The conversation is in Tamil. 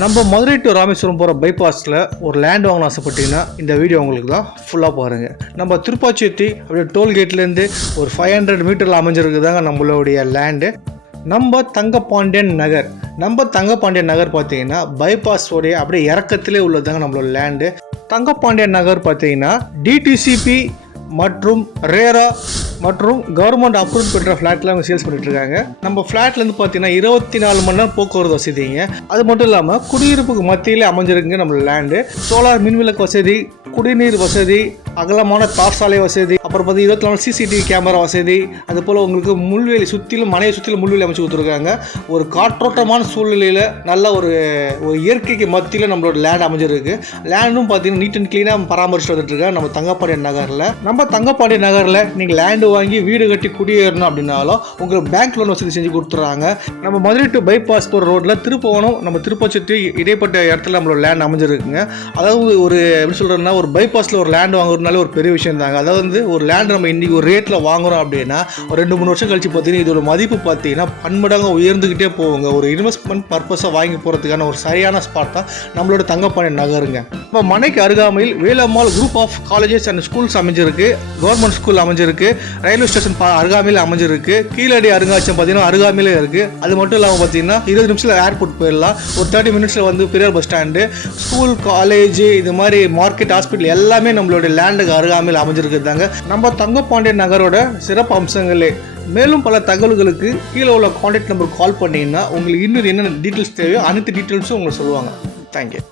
நம்ம மதுரை டு ராமேஸ்வரம் போகிற பைபாஸில் ஒரு லேண்ட் வாங்கணும் ஆசைப்பட்டீங்கன்னா இந்த வீடியோ உங்களுக்கு தான் ஃபுல்லாக பாருங்கள். நம்ம திருப்பாச்சேத்தி அப்படியே டோல்கேட்லேருந்து ஒரு 500 மீட்டரில் அமைஞ்சிருக்குதாங்க நம்மளுடைய லேண்டு. நம்ம தங்கப்பாண்டியன் நகர் பார்த்தீங்கன்னா பைபாஸோடைய அப்படியே இறக்கத்திலே உள்ளதாங்க நம்மளோட லேண்டு. தங்கப்பாண்டியன் நகர் பார்த்தீங்கன்னா டிடிசிபி மற்றும் ரேரா மற்றும் கவர்மெண்ட் அப்ரூவ் பெற்ற ஃப்ளாட்லாம் அவங்க சேல்ஸ் பண்ணிட்டு இருக்காங்க. நம்ம ஃப்ளாட்லேருந்து பார்த்தீங்கன்னா 24 மணி நேரம் போக்குவரத்து வசதிங்க. அது மட்டும் இல்லாமல் குடியிருப்புக்கு மத்தியிலே அமைஞ்சிருக்குங்க நம்ம லேண்டு. சோலார் மின்விளக்கு வசதி, குடிநீர் வசதி, அகலமான தார் சாலை வசதி, அப்புறம் பார்த்தீங்கன்னா 24 சிசிடிவி கேமரா வசதி, அது போல் உங்களுக்கு முள்வேலி சுற்றிலும் மனையை சுற்றிலும் முள்வேலி அமைச்சு கொடுத்துருக்காங்க. ஒரு காற்றோட்டமான சூழ்நிலையில் நல்ல ஒரு இயற்கைக்கு மத்தியில் நம்மளோட லேண்ட் அமைஞ்சிருக்கு. லேண்டும் பார்த்தீங்கன்னா நீட் அண்ட் க்ளீனாக பராமரிச்சுட்டு வந்துட்டு இருக்காங்க நம்ம தங்கப்பாண்டியன் நகரில். நம்ம தங்கப்பாண்டியன் நகரில் நீங்கள் லேண்டு வாங்கி வீடு கட்டி குடியேறணும் அப்படின்னாலும் உங்களுக்கு பேங்க் லோன் வசதி செஞ்சு கொடுத்துறாங்க. நம்ம மதுரை டு பைபாஸ் போகிற ரோட்டில் திருப்பவனம் நம்ம திருப்பச்சேத்தி இடைப்பட்ட இடத்துல நம்மளோட லேண்ட் அமைஞ்சிருக்குங்க. அதாவது ஒரு எப்படி சொல்கிறதுனா ஒரு பைபாஸில் ஒரு லேண்ட் வாங்குறதுனால ஒரு பெரிய விஷயம் தாங்க. அதாவது வந்து ஒரு லேண்ட் நம்ம இன்றைக்கி ஒரு ரேட்டில் வாங்குறோம் அப்படின்னா ஒரு 2-3 வருஷம் கழிச்சு பார்த்தீங்கன்னா இதோட மதிப்பு பார்த்தீங்கன்னா பன்மடங்கு உயர்ந்துக்கிட்டே போகுங்க. ஒரு இன்வெஸ்ட்மெண்ட் பர்பஸாக வாங்கி போகிறதுக்கான ஒரு சரியான ஸ்பாட் தான் நம்மளோட தங்கப்பாண்டியன் நகருங்க. நம்ம மனைக்கு அருகாமையில் Velammal group of colleges and schools அமைஞ்சிருக்கு. கவர்மெண்ட் ஸ்கூல் அமைஞ்சிருக்கு. ரயில்வே ஸ்டேஷன் அருகாமையில் அமைஞ்சிருக்கு. கீழடி அருங்காட்சியம் பார்த்தீங்கன்னா அருகாமையிலே இருக்குது. அது மட்டும் இல்லாமல் பார்த்தீங்கன்னா 20 நிமிஷத்தில் ஏர்போர்ட் போயிடலாம். ஒரு 30 மினிட்ஸில் வந்து Periyar bus stand, school, college, இது மாதிரி மார்க்கெட், ஹாஸ்பிட்டல் எல்லாமே நம்மளுடைய லேண்டுக்கு அருகாமையில் அமைஞ்சிருக்குதாங்க நம்ம தங்கப்பாண்டியன் நகரோட சிறப்பு அம்சங்களே. மேலும் பல தகவல்களுக்கு கீழே உள்ள கான்டாக்ட் நம்பருக்கு கால் பண்ணிங்கன்னா உங்களுக்கு இன்னும் என்னென்ன டீட்டெயில்ஸ் தேவையோ அனைத்து டீட்டெயில்ஸும் உங்களுக்கு சொல்லுவாங்க. தேங்க்யூ.